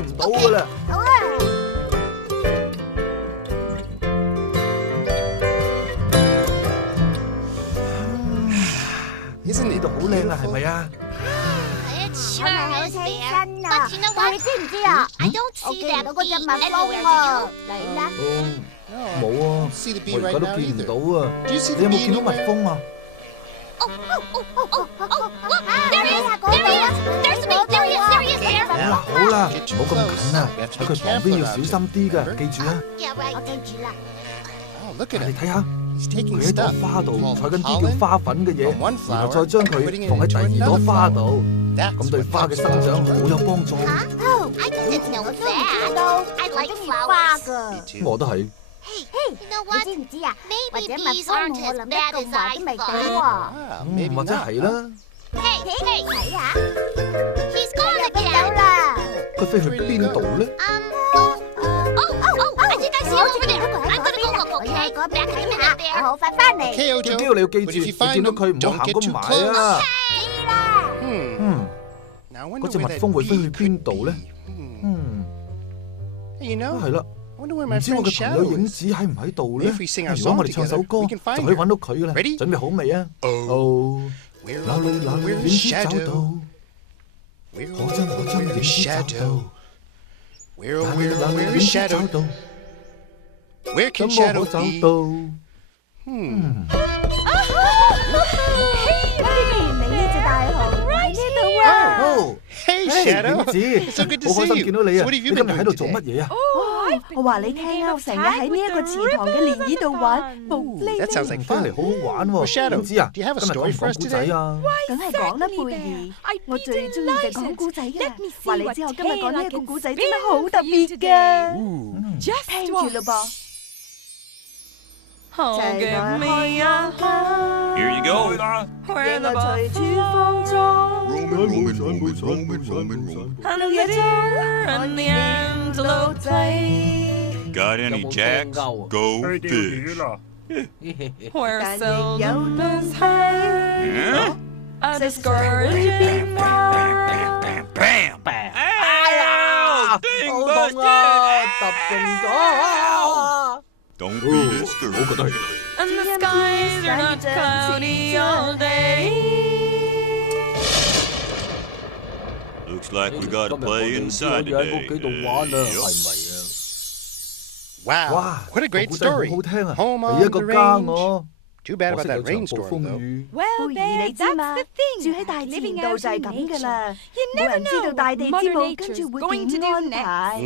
追唔到噶啦。好啊。呢度好靚啊，係咪啊？係咪好清新啊？但你知唔知啊？我見唔到嗰隻蜜蜂啊！你咧？冇啊，我而家都見唔到啊。你有冇見到蜜蜂啊？好啦，唔好咁近啊，喺佢旁邊要小心啲㗎，記住啊。我記住啦。你睇下，佢喺朵花度採緊啲叫花粉嘅嘢，然後再將佢放喺第二朵花度，咁對花嘅生長好有幫助。我知道，我中意花㗎。我都係。你知唔知啊？或者蜜蜂冇我諗得咁壞都未定喎。或者係啦。睇下，佢走啦。佢飛去邊度咧？我好快翻嚟。最緊要你要記住，你見到佢唔好行咁埋啊！知啦。嗰隻蜜蜂會飛去邊度咧？係啦，唔知我嘅朋友影子喺唔喺度咧？如果我哋唱首歌，就可以揾到佢噶啦。準備好未啊？哪裏影子找到？可真影子找到？哪裏影子找到？怎麼可找到？你呢隻大熊喺呢度啊！影子，好開心見到你啊！你今日喺度做乜嘢啊？我話你聽啊，我成日喺呢一個池塘嘅漣漪度玩木呢。一成翻嚟好好玩喎！影子啊，今日講唔講古仔啊？梗係講啦，貝兒，我最中意就講古仔嘅。話你知我今日講呢一個古仔真係好特別嘅，聽住咯噃。Give me a hug. Here you go. Where the 隨處放縱 and the deer and the antelope play. Got any jacks? Go fish. Where seldom is high a discouraging wild. Bam! 好痛啊！揼中咗。Don't be discouraged. And the skies are not cloudy all day. Looks like we got to play inside 喺屋企度 today. 玩啊，係 Yup. 咪啊？ Wow, what a great 個古仔好 story. 好聽啊！ Home 俾一 on 個 the 家 range. 我。 Too bad 可 about 惜 that 有場暴 rainstorm, 風 though. 雨。貝兒你知嘛？住喺大自然度就係咁噶啦，冇人知道大地之母跟住會點安排。